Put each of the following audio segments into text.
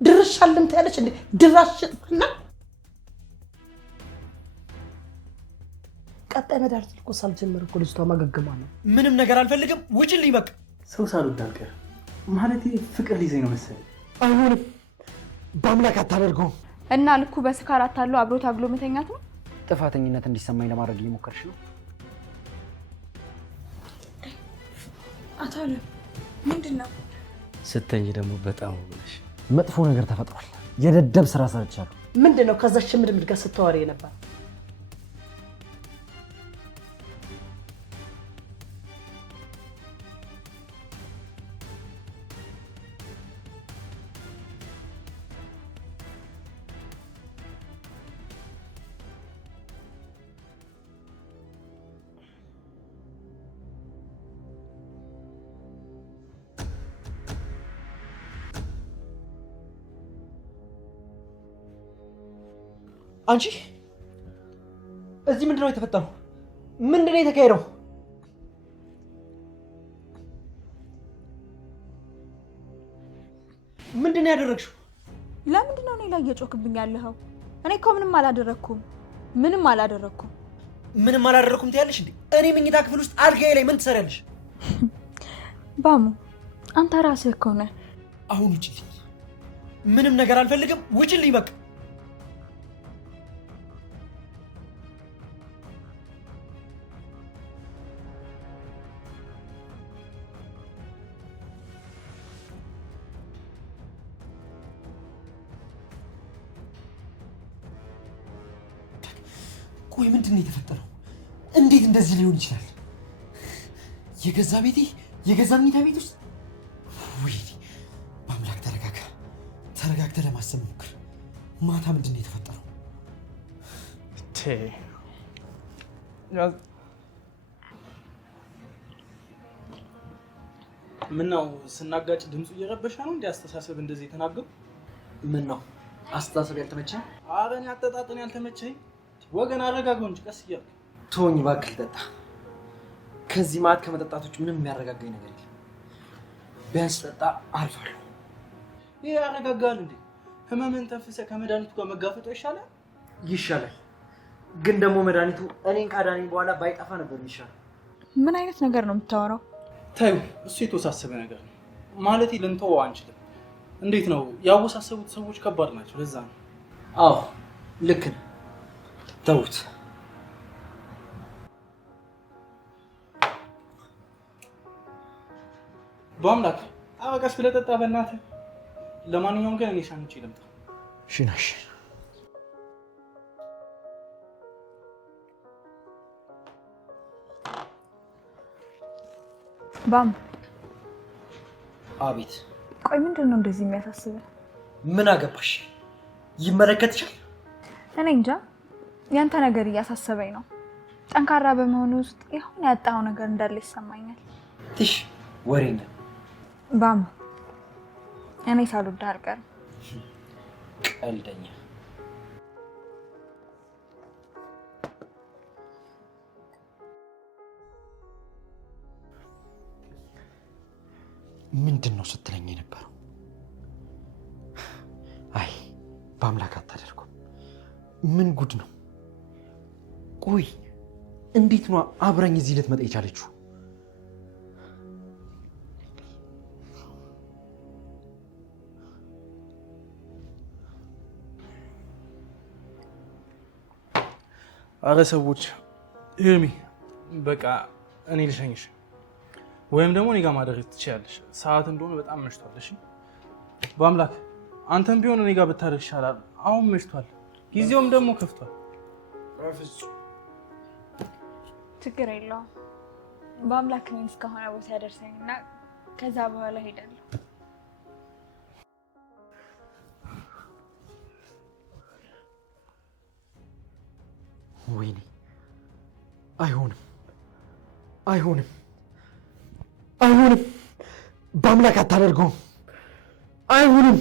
ድርሻለም ታያለች እንዴ ድራሽና ቀጣይ መድኃኒት እኮ ሳልጀምር እኮ ልጅቷ ማገገሟ ነው። ምንም ነገር አልፈልግም ውጭልኝ በቃ። ሰው ሳልወዳልቀ ማለት ፍቅር ሊይዘኝ ነው መሰለኝ። አይሆንም በአምላክ አታደርገውም። እና ልኩ በስካር አታለው አብሮ ታግሎ መተኛት ነው። ጥፋተኝነት እንዲሰማኝ ለማድረግ እየሞከርሽ ነው። አታለ ምንድነው? ስተኝ ደግሞ በጣም ብለሽ መጥፎ ነገር ተፈጥሯል። የደደብ ስራ ሰርቻለሁ። ምንድነው ከዛች ምድምድ ጋር ስትዋሪ ነበር? አንቺ እዚህ ምንድነው የተፈጠረው? ምንድነው የተካሄደው? ምንድነው ያደረግሽው? ለምንድነው እኔ ላይ እየጮክብኝ ያለኸው? እኔ እኮ ምንም አላደረኩም። ምንም አላደረኩም ትያለሽ እንዴ? እኔ መኝታ ክፍል ውስጥ አልጋዬ ላይ ምን ትሰሪያለሽ? ባሙ አንተ ራስህ እኮ ነህ። አሁን ውጪልኝ። ምንም ነገር አልፈልግም። ውጪልኝ በቃ። ቆይ ምንድነው የተፈጠረው? እንዴት እንደዚህ ሊሆን ይችላል? የገዛ ቤቴ የገዛ መኝታ ቤት ውስጥ ወይ በአምላክ ተረጋግተህ ለማሰብ ሞክር። ማታ ምንድነው የተፈጠረው? ምን ነው ስናጋጭ ድምፁ እየረበሻ ነው እንዴ? አስተሳሰብ እንደዚህ የተናገሩ ምን ነው አስተሳሰብ ያልተመቸኝ? ኧረ እኔ አጠጣጥን ያልተመቸኝ። ወገን አረጋጋው እንጂ ቀስ እያልክ ተወኝ እባክህ ልጠጣ። ከዚህ ማት ከመጠጣቶች ምንም የሚያረጋጋኝ ነገር የለም። ቢያንስ ጠጣ አርፋለሁ። ይሄ ያረጋጋል እንዴ? ህመምን ተንፍሰህ ከመድኃኒቱ ጋር መጋፈጡ ይሻላል። ይሻላል፣ ግን ደግሞ መድኃኒቱ እኔን ካዳነኝ በኋላ ባይጠፋ ነበር የሚሻለው። ምን አይነት ነገር ነው የምታወራው? ታዩ እሱ የተወሳሰበ ነገር ነው ማለት ልንተወው አንችልም። እንዴት ነው ያወሳሰቡት ሰዎች ከባድ ናቸው። ለዛ ነው። አዎ ልክ ነህ። ተውት። በአምላክ አበቃስ ብለህ ጠጣ በእናትህ። ለማንኛውም ግን እኔ ሻንቼ ልምጣ። ሽናሽ ባም አቤት። ቆይ ምንድነው እንደዚህ የሚያሳስበው? ምን አገባሽ? ይመለከትሻል። እኔ እንጃ፣ ያንተ ነገር እያሳሰበኝ ነው። ጠንካራ በመሆኑ ውስጥ የሆነ ያጣው ነገር እንዳለ ይሰማኛል። ትሽ ወሬኛ ባም እኔ ሳልወድ አልቀርም። ቀልደኛ። ምንድን ነው ስትለኝ የነበረው? አይ በአምላክ አታደርጉም። ምን ጉድ ነው? ቆይ እንዴት ነው አብራኝ እዚህ ልትመጣ የቻለችው? አረ ሰዎች ሄርሚ በቃ እኔ ልሸኝሽ፣ ወይም ደግሞ እኔ ጋር ማደር ትችያለሽ። ሰዓት እንደሆነ በጣም መሽቷል። እሺ በአምላክ አንተም ቢሆን እኔ ጋር ብታደር ይሻላል። አሁን መሽቷል፣ ጊዜውም ደግሞ ከፍቷል። ችግር የለውም። በአምላክ እኔን እስከሆነ ቦታ ያደርሰኝና ከዛ በኋላ ሄዳለሁ። ወይኔ አይሆንም፣ አይሆንም፣ አይሆንም! በአምላክ አታደርገውም! አይሆንም!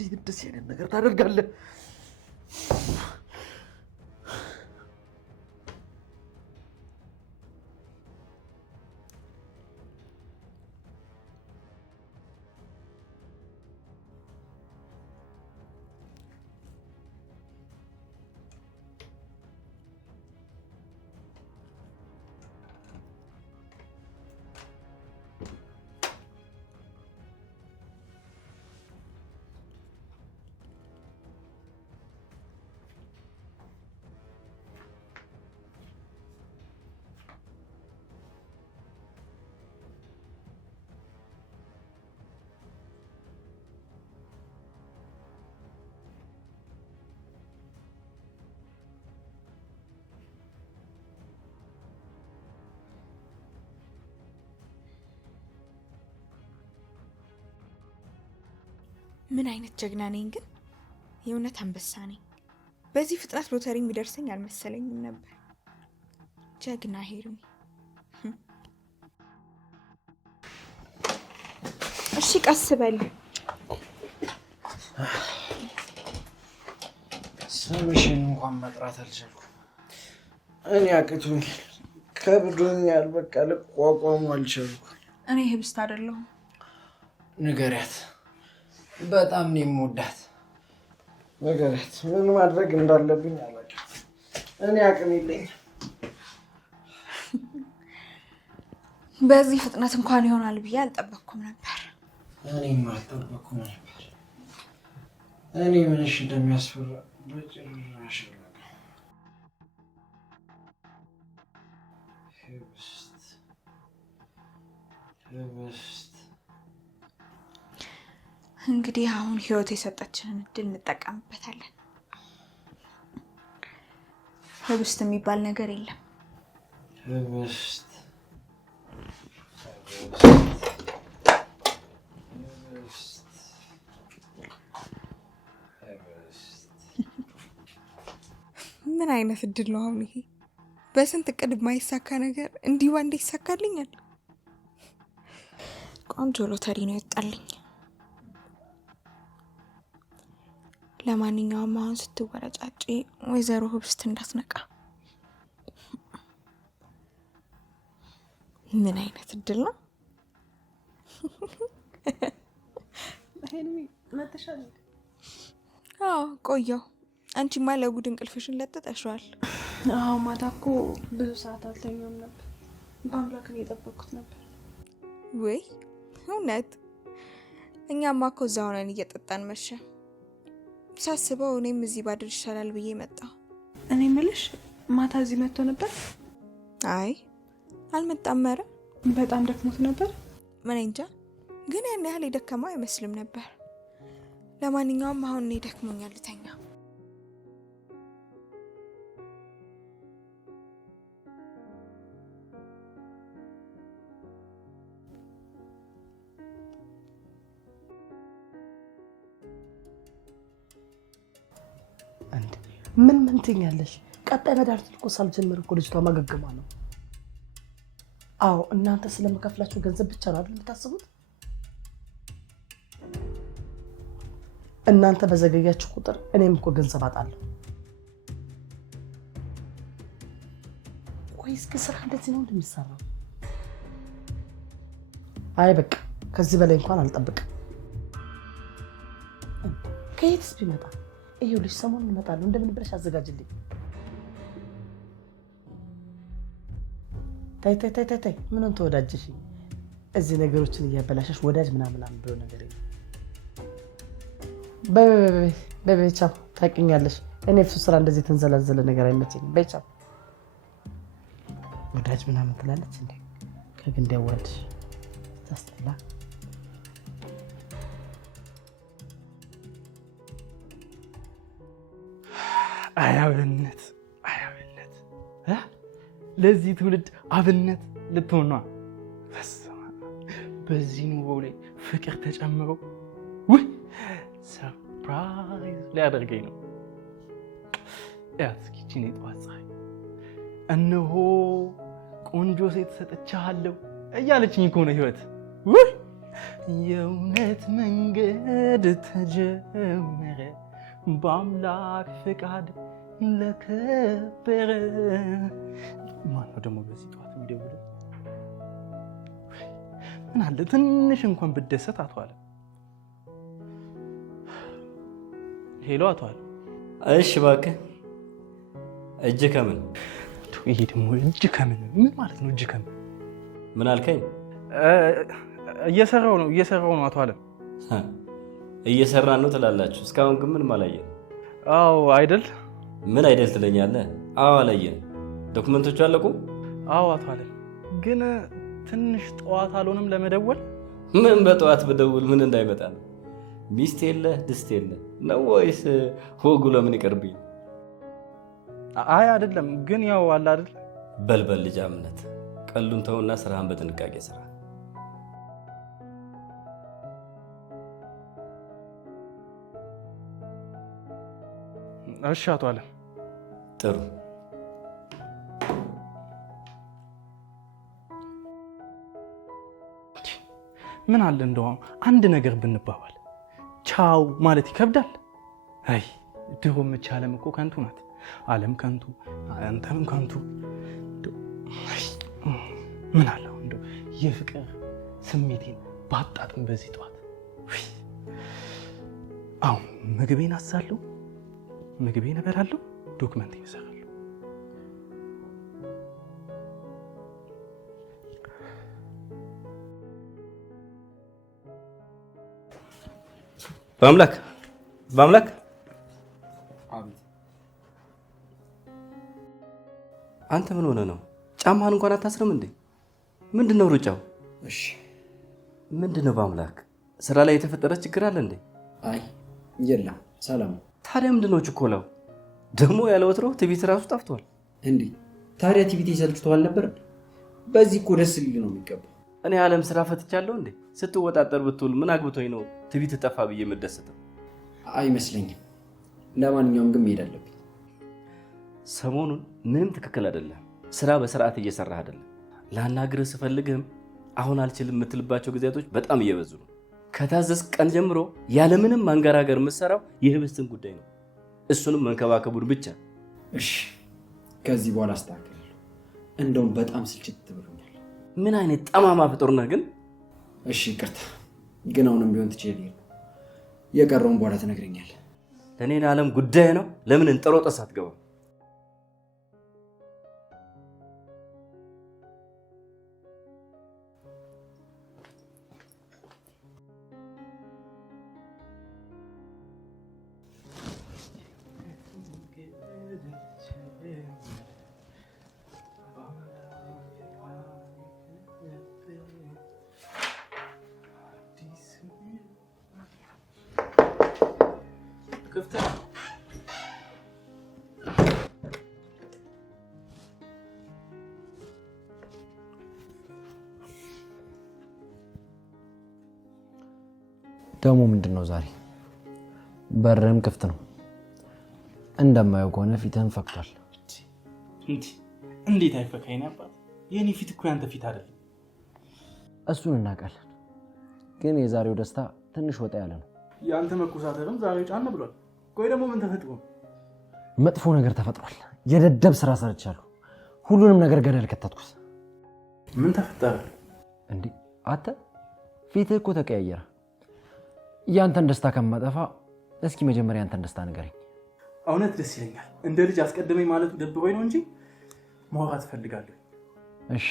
እንዴት እንደዚህ አይነት ነገር ታደርጋለህ? ምን አይነት ጀግና ነኝ ግን! የእውነት አንበሳ ነኝ። በዚህ ፍጥነት ሎተሪ የሚደርሰኝ አልመሰለኝም ነበር። ጀግና ሄርሚ። እሺ ቀስ በል። ስምሽን እንኳን መጥራት አልቻልኩም። እኔ አቅቶኛል፣ ከብዶኛል። በቃ ልቋቋሙ አልቻልኩም። እኔ ህብስት አይደለሁም። ንገሪያት፣ በጣም ነው የምወዳት። ንገሪያት፣ ምን ማድረግ እንዳለብኝ አላውቅም። እኔ አቅም የለኝም። በዚህ ፍጥነት እንኳን ይሆናል ብዬ አልጠበቅኩም ነበር። እኔም አልጠበቅኩም ነበር። እኔ ምንሽ እንደሚያስፈራ በጭራሽ አላውቅም። ህብስት እንግዲህ አሁን ህይወት የሰጠችንን እድል እንጠቀምበታለን። ህብስት የሚባል ነገር የለም። ህብስት ምን አይነት እድል ነው አሁን ይሄ? በስንት እቅድ የማይሳካ ነገር እንዲህ ባንዴ ይሳካልኛል። ቆንጆ ሎተሪ ነው የወጣልኝ። ለማንኛውም አሁን ስትወረጫጭ ወይዘሮ ህብስት እንዳትነቃ። ምን አይነት እድል ነው? አዎ ቆየው። አንቺማ ለጉድ እንቅልፍሽን ለጥጠሽዋል። አዎ ማታ እኮ ብዙ ሰዓት አልተኛም ነበር። በአምላክን እየጠበቅኩት ነበር። ወይ እውነት? እኛማ እኮ እዛ ሆነን እየጠጣን መሸ። ሳስበው እኔም እዚህ ባድር ይሻላል ብዬ መጣ። እኔ ምልሽ ማታ እዚህ መጥቶ ነበር? አይ አልመጣም። ኧረ በጣም ደክሞት ነበር። ምን እንጃ፣ ግን ያን ያህል የደከመው አይመስልም ነበር። ለማንኛውም አሁን እኔ ደክሞኛል፣ ልተኛ። ምን ትኛለሽ? ቀጣይ መድኃኒት እኮ ሳልጀምር እኮ ልጅቷ ማገገሟ ነው። አዎ እናንተ ስለምከፍላችሁ ገንዘብ ብቻ ነው አይደል የምታስቡት? እናንተ በዘገያችሁ ቁጥር እኔም እኮ ገንዘብ አጣለሁ። ወይስ ስራ እንደዚህ ነው እንደሚሰራው? አይ በቃ ከዚህ በላይ እንኳን አልጠብቅም። ከየትስ ቢመጣ ይኸውልሽ ሰሞኑን እመጣለሁ። እንደምን ብለሽ አዘጋጅልኝ። ታይ ምንም ተወዳጅሽ እዚህ ነገሮችን እያበላሸሽ ወዳጅ ምናምን ብሎ ነገር የለም። በይ ቻው። ታውቂኛለሽ፣ እኔ እሱ ስራ እንደዚህ ተንዘላዘለ ነገር አይመቸኝም። በይ ቻው። ወዳጅ ምናምን ትላለች እንዴ? ከግንድ ያዋድሽ ታስጠላ። አያብነት ለዚህ ትውልድ አብነት ልትሆኗ። በዚህ ኑሮ ላይ ፍቅር ተጨምሮ ውይ ሰርፕራይዝ ሊያደርገኝ ነው። ያስኪችን የጠዋት ፀሐይ እነሆ ቆንጆ ሴት ሰጥቻለሁ እያለችኝ ከሆነ ህይወት ውይ የእውነት መንገድ ተጀመረ በአምላክ ፍቃድ ለከበረ። ማነው ደግሞ በዚህ ጠዋት የሚደውለው? ምን አለ ትንሽ እንኳን ብደሰት። አቶ አለ። ሄሎ አቶ አለ። እሺ እባክህ። እጅ ከምን? ይሄ ደግሞ እጅ ከምን ምን ማለት ነው? እጅ ከምን ምን አልከኝ? እየሰራው ነው አቶ አለ። እየሰራን ነው ትላላችሁ። እስካሁን ግን ምንም አላየን። አዎ አይደል? ምን አይደል ትለኛለህ? አዎ አላየን። ዶክመንቶቹ አለቁ? አዎ አቶ አለ። ግን ትንሽ ጠዋት አልሆንም ለመደወል? ምን በጠዋት ብደውል ምን እንዳይመጣ ነው? ሚስት የለ ድስት የለ ነው ወይስ ወጉ ለምን ይቀርብኝ? አይ አይደለም፣ ግን ያው አለ አይደል? በልበል ልጅ አምነት፣ ቀሉን ተውና ስራህን በጥንቃቄ ስራ። እሺ አቶ አለ። ጥሩ። ምን አለ እንደው አንድ ነገር ብንባባል? ቻው ማለት ይከብዳል። አይ ድሮም ዓለም እኮ ከንቱ ናት። ዓለም ከንቱ፣ አንተም ከንቱ። ምን አለው እንደው የፍቅር ስሜቴን ባጣጥም በዚህ ጠዋት። አሁን ምግቤን አሳለሁ፣ ምግቤን እበላለሁ፣ ዶክመንት ይሰራለሁ። በአምላክ አንተ ምን ሆነ ነው? ጫማህን እንኳን አታስርም እንዴ? ምንድነው ሩጫው? እሺ ምንድነው? በአምላክ ስራ ላይ የተፈጠረ ችግር አለ እንዴ? አይ የለም ሰላም። ታዲያ ምንድነው ችኮላው? ደግሞ ያለ ወትሮ ትዕቢት ራሱ ጠፍቷል እንዴ? ታዲያ ትዕቢት ይሰልችቷል ነበር? በዚህ እኮ ደስ ሊል ነው የሚገባው። እኔ ዓለም ስራ ፈትቻለሁ እንዴ? ስትወጣጠር ብትውል ምን አግብቶኝ ነው ትዕቢት ጠፋ ብዬ የምደሰተው? አይመስለኝም። ለማንኛውም ግን መሄድ አለብኝ። ሰሞኑን ምንም ትክክል አይደለም። ስራ በስርዓት እየሰራህ አይደለም። ላናግርህ ስፈልግህም አሁን አልችልም የምትልባቸው ጊዜያቶች በጣም እየበዙ ነው። ከታዘዝ ቀን ጀምሮ ያለምንም ማንገራገር የምትሰራው የህብስትን ጉዳይ ነው። እሱንም መንከባከቡን ብቻ። እሺ ከዚህ በኋላ አስተካክላለሁ። እንደውም በጣም ስልችት ብሎኛል። ምን አይነት ጠማማ ፍጡር ነህ ግን? እሺ ይቅርታ፣ ግን አሁንም ቢሆን ትችላለህ። የቀረውን በኋላ ትነግረኛለህ። ለእኔ ዓለም ጉዳይ ነው። ለምን እንጠሮጠስ አትገባም? ደግሞ ምንድነው ዛሬ? በርም ክፍት ነው። እንደማየው ከሆነ ፊትህን ፈክቷል። እንዴት አይፈካኝ አባት? የኔ ፊት እኮ ያንተ ፊት አይደለም። እሱን እናውቃለን፣ ግን የዛሬው ደስታ ትንሽ ወጣ ያለ ነው። ያንተ መኮሳተርም ዛሬ ጫን ብሏል። ቆይ ደግሞ ምን ተፈጥሮ? መጥፎ ነገር ተፈጥሯል። የደደብ ስራ ሰርቻለሁ። ሁሉንም ነገር ገደል ከተትኩት። ምን ተፈጠረ እንዴ? አንተ ፊትህ እኮ ተቀያየረ። ያንተን ደስታ ከማጠፋ እስኪ መጀመሪያ ያንተን ደስታ ንገረኝ። እውነት ደስ ይለኛል። እንደ ልጅ አስቀድመኝ ማለቱ ደብሮኝ ነው እንጂ ማውራት እፈልጋለሁ። እሺ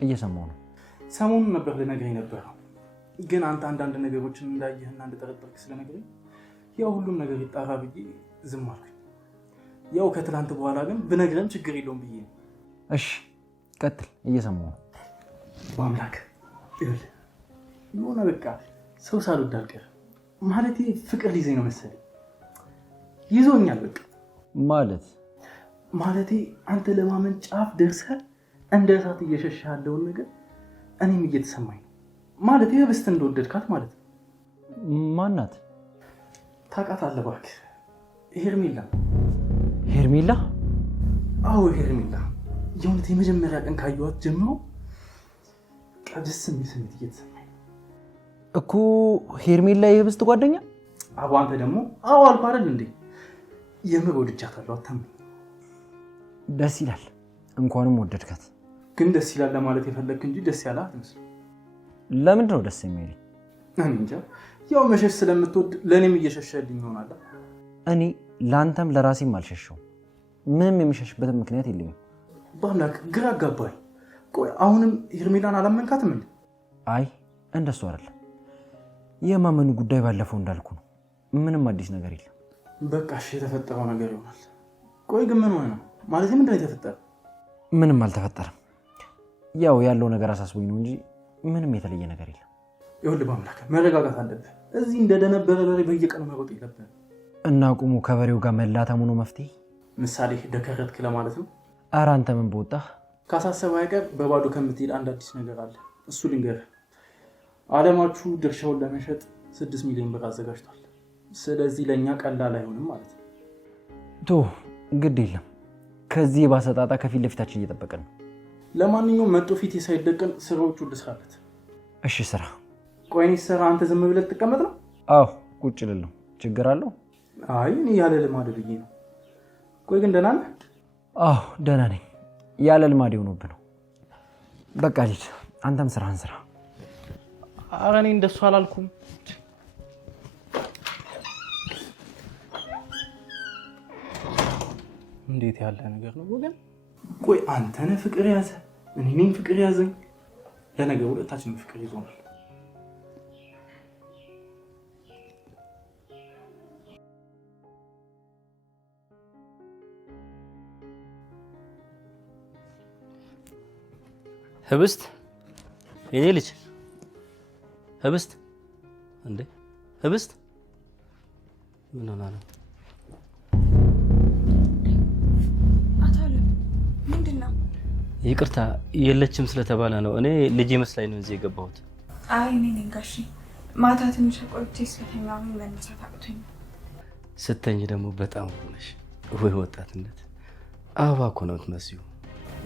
እየሰማሁ ነው። ሰሞኑን ነበር ልነግርህ ነበረው፣ ግን አንተ አንዳንድ ነገሮችን እንዳየህና እንደጠረጠርክ ስለነገረኝ ያው ሁሉም ነገር ይጣራ ብዬ ዝም አልኩኝ። ያው ከትላንት በኋላ ግን ብነግረም ችግር የለውም ብዬ ነው። እሺ ቀጥል፣ እየሰማሁ ነው። በአምላክ ይኸውልህ የሆነ በቃ ሰው ሳልወድ አልቀርም። ማለቴ ፍቅር ሊይዘኝ ነው መሰለኝ። ይዞኛል በቃ። ማለቴ አንተ ለማመን ጫፍ ደርሰህ እንደ እሳት እየሸሸህ ያለውን ነገር እኔም እየተሰማኝ ነው። ማለቴ ህብስት እንደወደድካት ማለት ነው። ማናት? ታውቃታለህ እባክህ? ሄርሜላ። ሄርሜላ? አዎ ሄርሜላ። የእውነት የመጀመሪያ ቀን ካየኋት ጀምሮ ደስ የሚል ስሜት እየተሰማኝ ነው። እኮ ሄርሜላ የህብስት ጓደኛ? አቦ አንተ ደግሞ አዎ አልኩህ አይደል እንዴ? የምር ወድጃታለሁ። አታምኝ። ደስ ይላል። እንኳንም ወደድካት። ግን ደስ ይላል ለማለት የፈለግክ እንጂ ደስ ያለህ አትመስልም። ለምንድን ነው ደስ የሚለኝ? እኔ እንጃ። ያው መሸሽ ስለምትወድ ለእኔም እየሸሸልኝ ይሆናል። እኔ ለአንተም ለራሴም አልሸሸውም። ምንም የሚሸሽበትን ምክንያት የለኝም። በአምላክ ግራ አጋባኝ። ቆይ አሁንም ሄርሜላን አላመንካትም እንዴ? አይ እንደሱ አይደለም። የማመኑ ጉዳይ ባለፈው እንዳልኩ ነው። ምንም አዲስ ነገር የለም። በቃ እሺ፣ የተፈጠረው ነገር ይሆናል። ቆይ ግን ምን ሆነ ነው ማለት? ምንድን ነው የተፈጠረው? ምንም አልተፈጠረም። ያው ያለው ነገር አሳስቦኝ ነው እንጂ ምንም የተለየ ነገር የለም። ይኸውልህ በአምላክ መረጋጋት አለብህ። እዚህ እንደደነበረ በሬ በየቀኑ መሮጥ የለብህም። እና ቁሙ ከበሬው ጋር መላተሙ ነው መፍትሄ? ምሳሌ ደከረትክ ለማለት ነው? ኧረ አንተ ምን በወጣህ። ካሳሰበህ አይቀር በባዶ ከምትሄድ አንድ አዲስ ነገር አለ። እሱ ልንገርህ። አለማችሁ ድርሻውን ለመሸጥ 6 ሚሊዮን ብር አዘጋጅቷል። ስለዚህ ለእኛ ቀላል አይሆንም ማለት ነው። ቶ ግድ የለም። ከዚህ የባሰ ጣጣ ከፊት ለፊታችን እየጠበቀን ነው። ለማንኛውም መጦ ፊት ሳይደቀን ስራዎቹ ልስራበት። እሺ ስራ። ቆይ እኔ ስራ አንተ ዝም ብለህ ትቀመጥ ነው? አዎ ቁጭ ልል ነው። ችግር አለው? አይ እኔ ያለ ልማድ ብዬ ነው። ቆይ ግን ደህና ነህ? አዎ ደህና ነኝ። ያለ ልማድ ሆኖብህ ነው። በቃ ልጅ አንተም ስራህን ስራ። ኧረ እኔ እንደሱ አላልኩም። እንዴት ያለ ነገር ነው ወገን? ቆይ አንተ ነህ ፍቅር ያዘ፣ እኔ ነኝ ፍቅር ያዘኝ። ለነገሩ ሁለታችንም ፍቅር ይዞናል። ህብስት የኔ ልጅ ህብስት እንዴ ህብስት ምን ሆና ነው? አታለ ምንድነው? ይቅርታ የለችም ስለተባለ ነው። እኔ ልጅ መስላኝ ነው እዚህ የገባሁት። አይ እኔ ነኝ ጋሼ። ማታ ትንሽ ቆይቼ ስለተኛሁኝ መነሳት አቅቶኝ። ስተኝ ደግሞ በጣም ሆነሽ ወይ ወጣትነት አበባ እኮ ነው የምትመስዪው።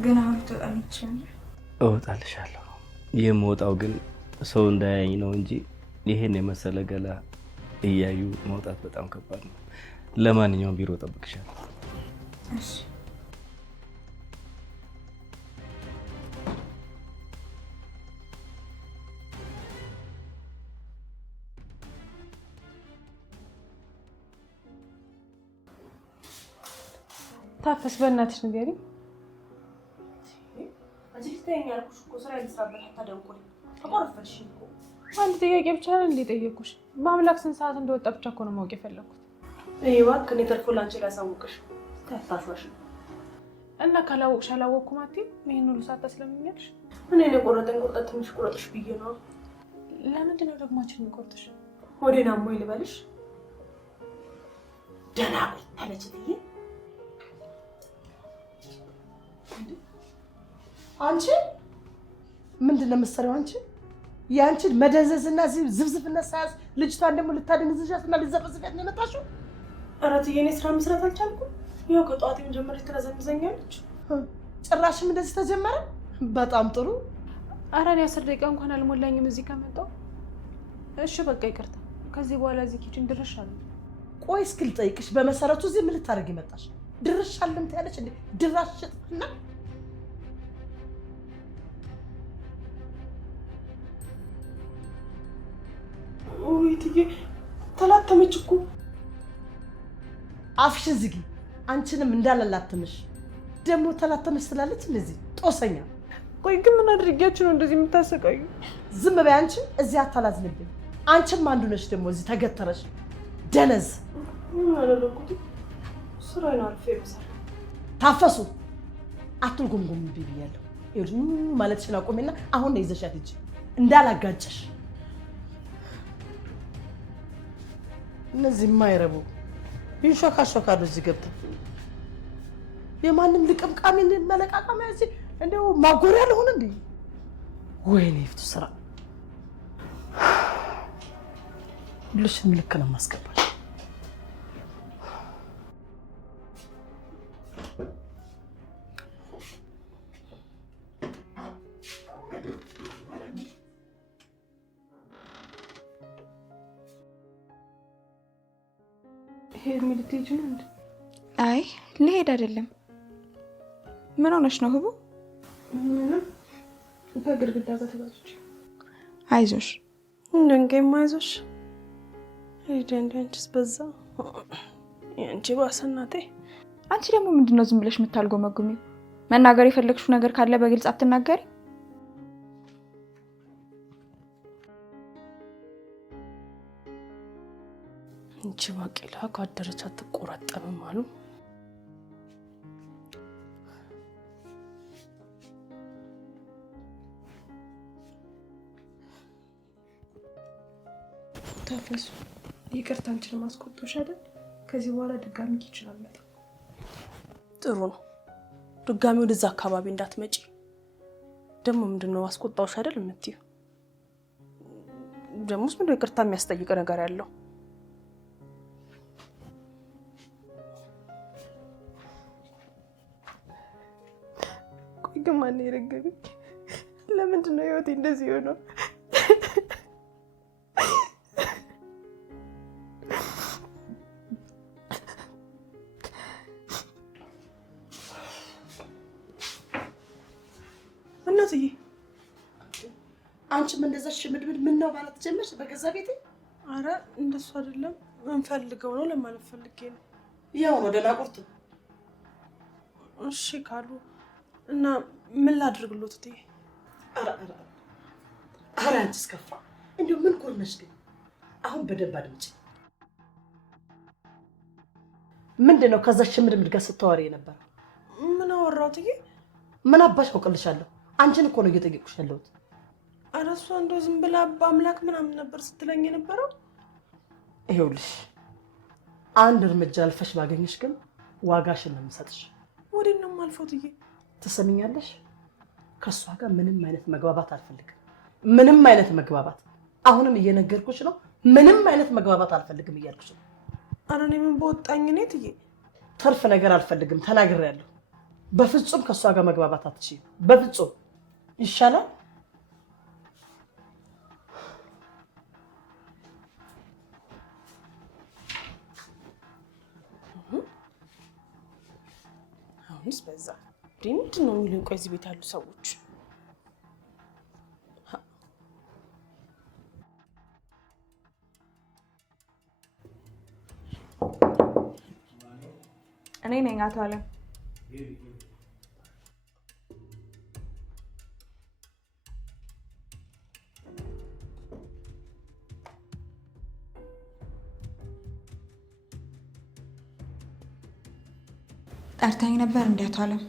ግን አሁን ተጣጣሚ ይችላል። እወጣልሻለሁ። የምወጣው ግን ሰው እንዳያኝ ነው እንጂ ይሄን የመሰለ ገላ እያዩ መውጣት በጣም ከባድ ነው። ለማንኛውም ቢሮ ጠብቅሻለሁ። እሺ። ታፈስ በእናትሽ ንገሪ። አንድ ጥያቄ ብቻ ነው እንደ ጠየኩሽ። በአምላክ ስንት ሰዓት እንደወጣ ብቻ እኮ ነው ማወቅ የፈለኩት። እባክህ እኔ ተርፎ ላንቺ ላሳውቅሽ። ታታስባሽ እና ካላወቅሽ አላወቅኩም አትይም? ይሄን ሁሉ ሰዓት ታስለምኛለሽ? እኔ ነው ቆረጠኝ ቆርጠት ትንሽ ቁረጥሽ ብዬ ነው። ለምንድን ነው ደግሞ አንቺን የሚቆርጥሽ? ወዴና ሞይ ልበልሽ? ደህና ቆይታለች ብዬ አንቺ ምንድን ነው የምትሰሪው? አንቺ የአንቺን መደንዘዝና ዝብዝብነት ሳያዝ ልጅቷን ደግሞ ልታደንዝዣትና ልትዘፈዝፊያት ነው የመጣሽው? ኧረ እትዬ እኔ ስራ መስራት አልቻልኩም። ያው ከጠዋት ጀምረሽ ትረዘምዘኛለች። ጭራሽም እንደዚህ ተጀመረ? በጣም ጥሩ። ኧረ እኔ 10 ደቂቃ እንኳን አልሞላኝም እዚህ ከመጣሁ። እሺ በቃ ይቅርታ። ከዚህ በኋላ እዚህ ኪችን ድርሽ አለ። ቆይ እስኪ ልጠይቅሽ፣ በመሰረቱ እዚህ ምን ልታደርጊ መጣሽ? ድርሽ አለም ትያለሽ እንዴ? ድራሽ እና እትዬ ተላተመች እኮ። አፍሽን ዝጊ። አንቺንም እንዳላላትምሽ ደግሞ ተላተመች ስላለች እንደዚህ ጦሰኛ። ቆይ ግን ምን አድርጊያችሁ ነው እንደዚህ የምታሰቃዩ? ዝም በይ አንቺ። እዚህ አታላዝንብኝ። አንቺም አንዱ ነሽ ደግሞ እዚህ ተገተረሽ ደነዝ። ምን አደረኩት? ስራዬን አልፌ ይብሳል። ታፈሱ አትልጉምጉም ብያለሁ። ይኸውልሽ ማለትሽን አቁሜና አሁን ነው ይዘሻት ሂጂ እንዳላጋጨሽ። እነዚህ የማይረቡ ይንሾካሾካሉ እዚህ ገብተው የማንም ልቅምቃሚ መለቃቀሚያ እዚህ እንደው ማጎሪያ ልሆን እንዴ? ወይኔ ይፍቱ ስራ ሁልሽም ልክ ነው የማስገባሽ። ሄርሜ ልትሄጂ ነው እንዴ? አይ ልሄድ አይደለም። ምን ሆነሽ ነው ህቡ? ምንም ከግድግዳ ጋር ተጋጭቼ። አይዞሽ እንደንገም አይዞሽ። አንቺስ በዛ ያንቺ ባሰ እናቴ። አንቺ ደግሞ ምንድነው ዝም ብለሽ የምታልጎመጉሚው? መናገር የፈለግሽው ነገር ካለ በግልጽ አትናገሪ? እንቺ ባቄላ ካደረች አትቆረጠምም አሉ። ታፈሱ ይቅርታ አንቺን ማስቆጥቶሽ አይደል? ከዚህ በኋላ ድጋሚ ይችላል መጣ። ጥሩ ነው። ድጋሚ ወደዛ አካባቢ እንዳትመጪ። ደግሞ ምንድነው አስቆጣውሽ አይደል የምትይው? ደሞስ ምንድነው ይቅርታ የሚያስጠይቅ ነገር ያለው? ቆይ ግን ማን የረገበኝ? ለምንድነው ህይወቴ እንደዚህ ሆነው? እናትዬ አንቺም እንደዛ ሽምድምድ ምን ነው ማለት ጀመርሽ በገዛ ቤቴ? አረ እንደሱ አይደለም እንፈልገው ነው ለማለት ፈልጌ ነው። ያው ነው ደናቁርት። እሺ ካሉ እና ምን ላድርግሎት እቴ? አረ አንቺስ ከፋ። እንዴ ምን ኮርነሽ ግን? አሁን በደንብ አድምጪ። ምንድነው ከዛ ሽምድምድ ጋር ስትዋሪ የነበረው? ምን አወራው እቴ? ምን አባሽ አውቅልሻለሁ? አንቺን እኮ ነው እየጠየቁሽ ያለሁት። አረ እሷ እንደው ዝም ብላ በአምላክ ምናምን ነበር ስትለኝ የነበረው። ይኸውልሽ አንድ እርምጃ አልፈሽ ባገኘሽ ግን ዋጋሽን ነው የምሰጥሽ። ወዴት ነው የማልፈው እትዬ? ትሰሚኛለሽ? ከእሷ ጋር ምንም አይነት መግባባት አልፈልግም። ምንም አይነት መግባባት። አሁንም እየነገርኩሽ ነው። ምንም አይነት መግባባት አልፈልግም እያልኩሽ ነው። አረ እኔ ምን በወጣኝ እኔ እትዬ? ትርፍ ነገር አልፈልግም ተናግሬያለሁ። በፍጹም ከእሷ ጋር መግባባት አትችይም። በፍጹም ይሻላል። አሁንስ በዛ። ምንድን ነው የሚሉኝ? ቆይ እዚህ ቤት ያሉ ሰዎች እኔ ነኝ አቶ አለም። ጠርታኝ ነበር እንዴ አቶ አለም?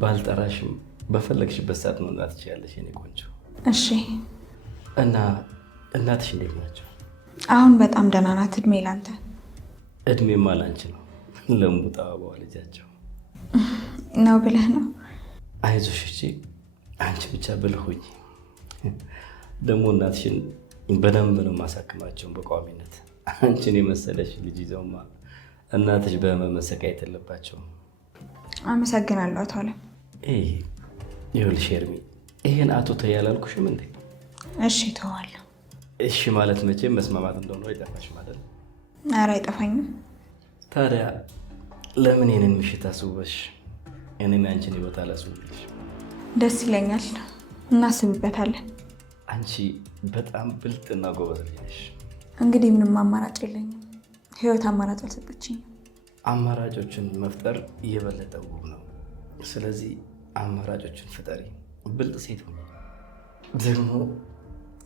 ባልጠራሽም በፈለግሽበት ሰዓት መምጣት ትችያለሽ የኔ ቆንጆ። እሺ። እና እናትሽ እንዴት ናቸው? አሁን በጣም ደህና ናት። እድሜ ላንተ። እድሜማ ላንቺ ነው። ለምቡጣ አበባ ልጃቸው ነው ብለህ ነው? አይዞሽ እቺ አንቺ ብቻ ብልህ ሁኚ። ደግሞ እናትሽን በደንብ ነው ማሳክማቸው በቋሚነት። አንቺን የመሰለሽ ልጅ ይዘውማ እናትሽ በህመም መሰቃየት የለባቸውም። አመሰግናለሁ አቶ አለም። ይኸውልሽ ኤርሚ፣ ይሄን አቶ ተይ ያላልኩሽም እንዴ? እሺ ተዋለሁ። እሺ ማለት መቼም መስማማት እንደሆነ አይጠፋሽ ማለት ነው። ኧረ አይጠፋኝም። ታዲያ ለምን ይሄንን ምሽት አስውበሽ እኔና አንቺን ህይወት አላስውብልሽ? ደስ ይለኛል። እናስብበታለን። አንቺ በጣም ብልጥና ጎበዝ ልጅ ነሽ። እንግዲህ ምንም አማራጭ የለኝም። ህይወት አማራጭ አልሰጠችኝም። አማራጮችን መፍጠር እየበለጠ ውብ ነው። ስለዚህ አማራጮችን ፍጠሪ። ብልጥ ሴት ሁኚ። ደግሞ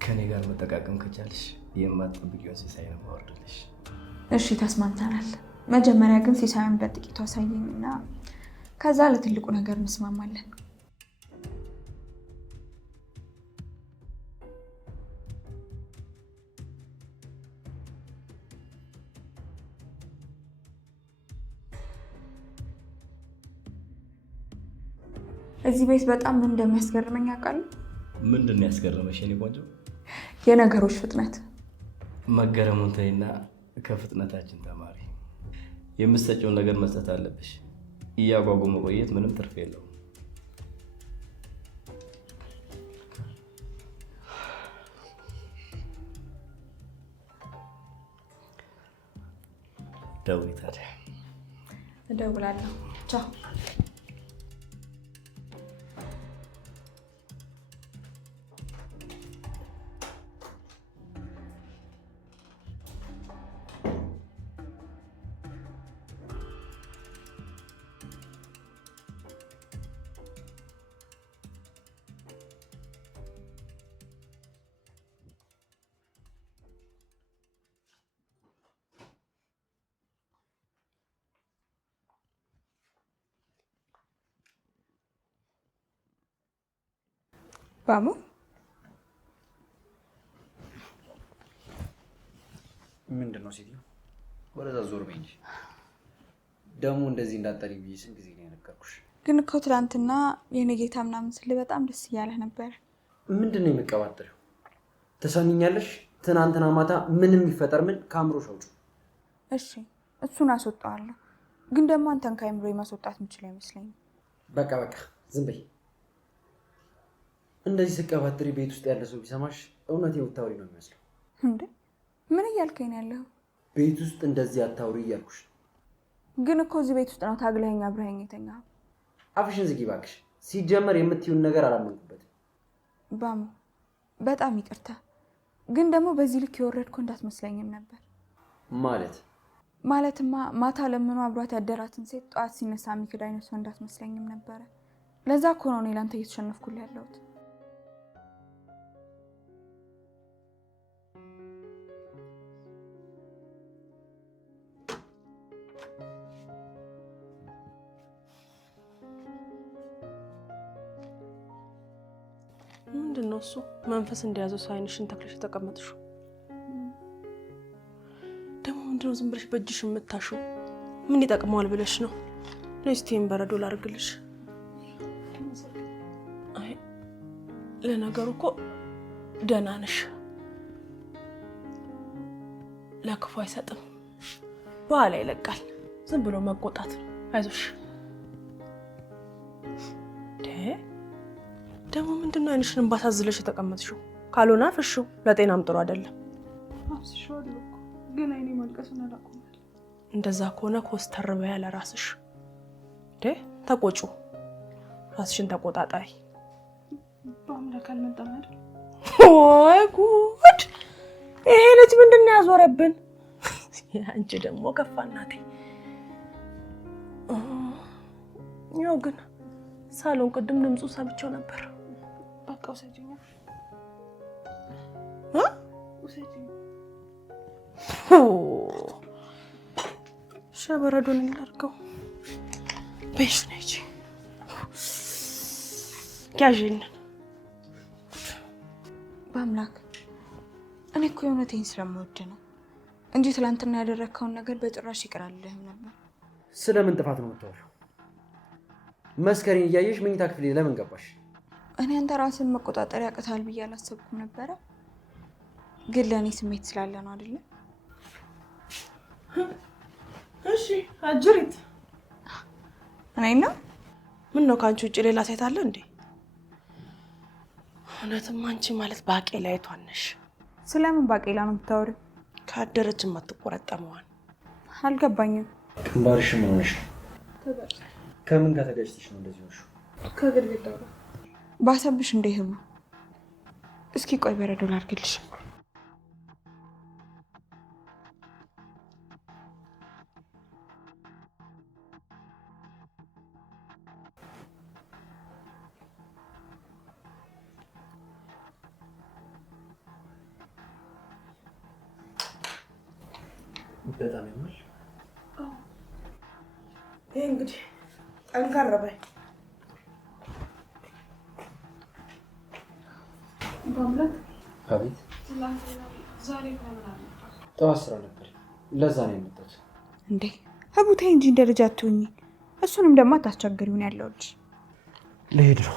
ከኔ ጋር መጠቃቀም ከቻልሽ የማትጠብቂውን ሲሳይ ነው የማወርድልሽ። እሺ ተስማምተናል። መጀመሪያ ግን ሲሳይን በጥቂቱ አሳየኝና ከዛ ለትልቁ ነገር እንስማማለን። እዚህ ቤት በጣም ምን እንደሚያስገርመኝ አውቃለሁ። ምንድን ነው ያስገረመሽ የኔ ቆንጆ? የነገሮች ፍጥነት። መገረሙን ተይና ከፍጥነታችን ተማሪ። የምትሰጪውን ነገር መስጠት አለብሽ። እያጓጉ መቆየት ምንም ትርፍ የለውም። ደውይ ታዲያ። እደውላለሁ። ቻው። ባሙ ምንድን ነው ሴትዮ? ወደዛ ዞር በይ እንጂ ደግሞ እንደዚህ እንዳጠሪ ብዬ ስንት ጊዜ ነው የነገርኩሽ? ግን እኮ ትናንትና የኔ ጌታ ምናምን ስል በጣም ደስ እያለህ ነበር። ምንድን ነው የሚቀባጥሪው? ትሰሚኛለሽ? ትናንትና ማታ ምንም ይፈጠር ምን ከአእምሮሽ አውጪው። እሺ እሱን አስወጣዋለሁ፣ ግን ደግሞ አንተን ከአእምሮ ማስወጣት የምችል አይመስለኝም። በቃ ዝም በይ። እንደዚህ ስቀባጥሪ ቤት ውስጥ ያለ ሰው ቢሰማሽ እውነት የምታወሪ ነው የሚመስለው። እንዴ ምን እያልከኝ ነው ያለው? ቤት ውስጥ እንደዚህ አታውሪ እያልኩሽ። ግን እኮ እዚህ ቤት ውስጥ ነው ታግለኸኝ አብረኸኝ የተኛኸው። አፍሽን ዝጊ እባክሽ። ሲጀመር የምትይውን ነገር አላመንኩበትም። ባሙ በጣም ይቅርታ፣ ግን ደግሞ በዚህ ልክ የወረድኩ እንዳትመስለኝም ነበር። ማለትማ ማታ ለምኑ አብሯት ያደራትን ሴት ጠዋት ሲነሳ የሚክድ አይነት ሰው እንዳትመስለኝም ነበረ። ለዛ እኮ ነው እኔ ላንተ እየተሸነፍኩልህ ያለሁት። ምንድን ነው እሱ? መንፈስ እንደያዘው ሰው አይንሽን ተክለሽ ተቀመጥሽው። ደግሞ ምንድነው ዝም ብለሽ በእጅሽ የምታሽው? ምን ይጠቅመዋል ብለሽ ነው? ነስቲን በረዶ ላርግልሽ። አይ ለነገሩ እኮ ደህና ነሽ። ለክፉ አይሰጥም፣ በኋላ ይለቃል። ዝም ብሎ መቆጣት ነው። አይዞሽ። ደግሞ ምንድነው አይንሽን ባሳዝለሽ የተቀመጥሽው? ካልሆነ አፍሽው፣ ለጤናም ጥሩ አይደለም። አፍሽዋለሁ እኮ ግን አይኔ ማልቀሱን አላቆመም። እንደዛ ከሆነ ኮስተር በያ ለራስሽ። ተቆጩ፣ ራስሽን ተቆጣጣሪ። በአምላክ አልመጣም አይደል? ወይ ጉድ! ይሄ ልጅ ምንድነው ያዞረብን? አንቺ ደግሞ ከፋ እናቴ። ያው ግን ሳሎን ቅድም ድምፁ ሰምቼው ነበር። በቃ ውሰጂኝ ውሰጂኝ። ሸበረዶን እናድርገው። በይሽ ነች ያዥን። በአምላክ እኔ እኮ የእውነቴን ስለምወድ ነው እንጂ ትላንትና ያደረግከውን ነገር በጭራሽ ይቅር አልልህም ነበር። ስለምን ጥፋት ነው የምታወሪው? መስከሬን እያየሽ መኝታ ክፍሌ ለምን ገባሽ? እኔ አንተ ራስን መቆጣጠር ያቅታል ብዬ አላሰብኩም ነበረ፣ ግን ለእኔ ስሜት ስላለ ነው አይደለ? እሺ አጅሪት፣ እኔ ነው። ምን ነው ከአንቺ ውጭ ሌላ ሴት አለ እንዴ? እውነትም አንቺ ማለት ባቄላ አይቷን ነሽ። ስለምን ባቄላ ነው የምታወሪው? ካደረች የማትቆረጠመዋል። አልገባኝም። ግንባርሽ ምን ሆነሽ ነው? ከምን ጋር ተጋጭተሽ ነው እንደዚህ ሆንሽ? ከግድግዳው ጋር ባሰብሽ እንደ ህሙ። እስኪ ቆይ በረዶ ላድርግልሽ። በጣም ይመል። ይሄ እንግዲህ ጠንካራ በይ። በአምላክ አቤት። ዛሬ ከምን አለ? ጠዋት ስራ ነበር፣ ለዛ ነው የመጣሁት። እንዴ ህቡታይ እንጂ እንደ ልጅ አትሁኚ። እሱንም ደግሞ አታስቸግሪውን ያለውልሽ። ልሄድ ነው።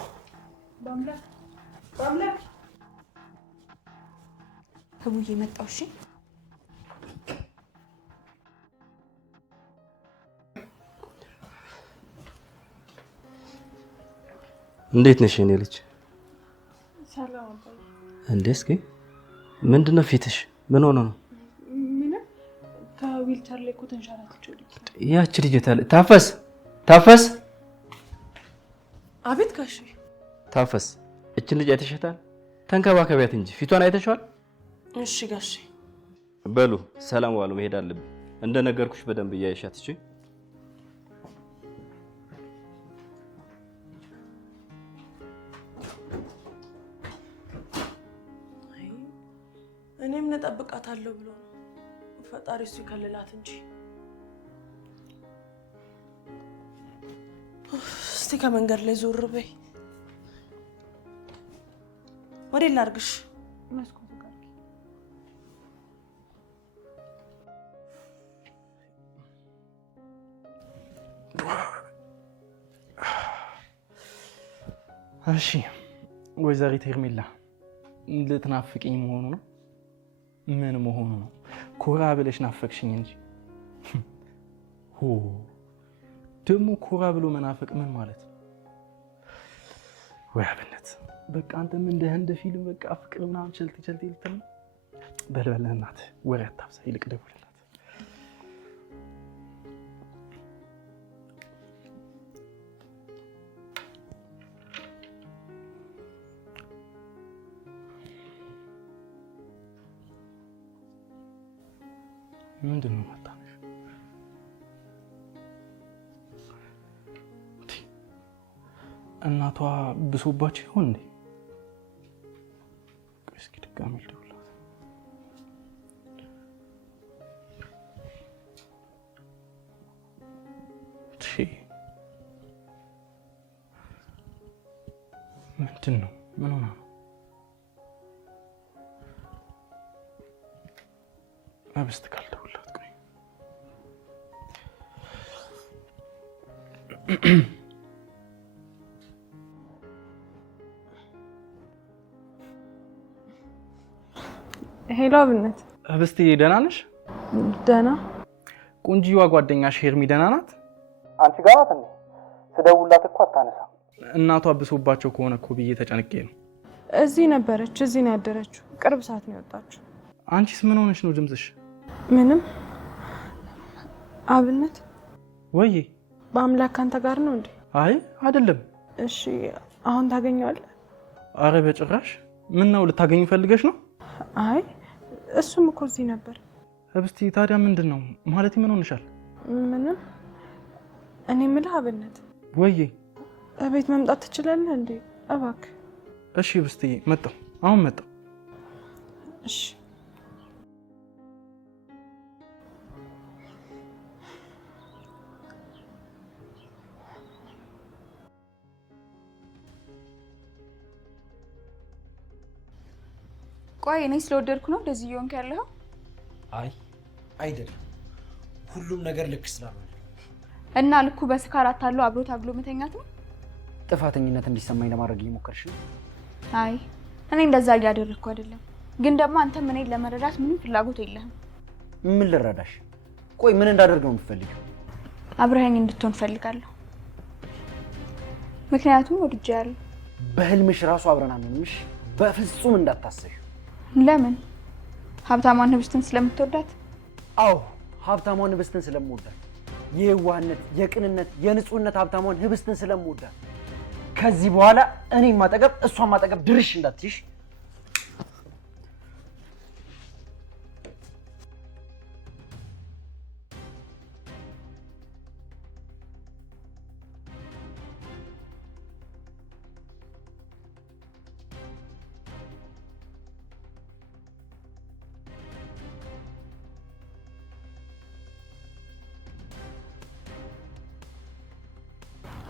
በአምላክ ህቡዬ መጣሁ። እሺ እንዴት ነሽ የኔ ልጅ? ሰላም አባዬ። እንዴ እስኪ ምንድነው ፊትሽ? ምን ሆነ ነው? ምን ከዊልቸር ላይ እኮ ተንሸራትቼ ያቺ ልጅ ታፈስ ታፈስ። አቤት ጋሼ። ታፈስ እችን ልጅ አይተሻታል? ተንከባከቢያት እንጂ ፊቷን አይተሻል? እሺ ጋሼ። በሉ ሰላም ዋሉ። መሄድ አለብኝ። እንደነገርኩሽ በደንብ እያየሻት። እሺ እኔም እጠብቃታለሁ ብሎ ነው ፈጣሪ እሱ ይከልላት እንጂ። እስቲ ከመንገድ ላይ ዞር በይ። ወዴት ላድርግሽ? መስኮቱ ጋር እሺ ወይዘሪት ሄርሜላ ልትናፍቂኝ መሆኑ ነው? ምን መሆኑ ነው? ኮራ ብለሽ ናፈቅሽኝ እንጂ። ደግሞ ኮራ ብሎ መናፈቅ ምን ማለት ነው? ወይ አብነት በቃ አንተም እንደ ህንድ ፊልም በቃ ፍቅር ምናምን ቸልቲ ቸልቲ ልትል ነው። በልበል እናትህ ወሬ አታብዛ፣ ይልቅ ደውልላት። ምንድን ነው መጣነሽ? እናቷ ብሶባቸው ይሆን እንዴ? እስኪ ድጋሚ ልደውልላት። ምንድን ነው? ምን ሆና ነው? አብስት ካልደውልላት ቆይ። ሄሎ አብነት። አብስት ደህና ነሽ? ደህና። ቆንጂዋ ጓደኛሽ ሄርሚ ደህና ናት? አንቺ ጋር ናት እንዴ? ስደውልላት እኮ አታነሳም። እናቷ ብሶባቸው ከሆነ እኮ ብዬ ተጨንቄ ነው። እዚህ ነበረች፣ እዚህ ነው ያደረችው። ቅርብ ሰዓት ነው የወጣችው። አንቺስ ምን ሆነሽ ነው ድምፅሽ? ምንም። አብነት ወይ በአምላክ አንተ ጋር ነው እንዴ? አይ አይደለም። እሺ አሁን ታገኘዋለህ? አረ በጭራሽ። ምን ነው ልታገኙ ፈልገሽ ነው? አይ እሱም እኮ እዚህ ነበር። አብስቲ ታዲያ ምንድን ነው ማለት? ምን ሆነሻል? ምንም። እኔ የምልህ አብነት ወይ እቤት መምጣት ትችላለህ እንዴ? እባክህ። እሺ አብስቲ መጣሁ፣ አሁን መጣሁ። እሺ ቆይ እኔ ስለወደድኩ ነው እንደዚህ እየሆንክ ያለኸው? አይ አይደለም፣ ሁሉም ነገር ልክ ስላልሆነ እና ልኩ በስካር አታሎ አብሮ ታግሎ መተኛት ነው? ጥፋተኝነት እንዲሰማኝ ለማድረግ እየሞከርሽ ነው? አይ እኔ እንደዛ እያደረግኩ አይደለም፣ ግን ደግሞ አንተም እኔን ለመረዳት ምንም ፍላጎት የለህም። ምን ልረዳሽ? ቆይ ምን እንዳደርግ ነው የምትፈልጊው? አብረኸኝ እንድትሆን ፈልጋለሁ፣ ምክንያቱም ወድጄሃለሁ። በህልምሽ ራሱ አብረን አንሆንምሽ፣ በፍጹም እንዳታስቢው። ለምን? ሀብታሟን ህብስትን ስለምትወዳት? አዎ ሀብታሟን ህብስትን ስለምወዳት፣ የዋህነት፣ የቅንነት፣ የንጹህነት ሀብታሟን ህብስትን ስለምወዳት ከዚህ በኋላ እኔን ማጠገብ እሷን ማጠገብ ድርሽ እንዳትይሽ።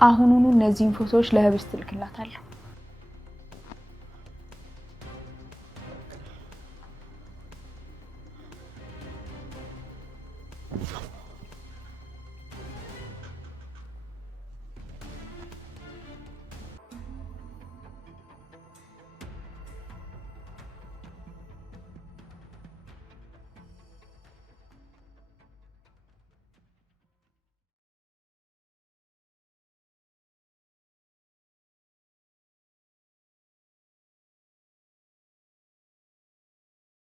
አሁኑኑ እነዚህን ፎቶዎች ለህብስት ልክላታለሁ።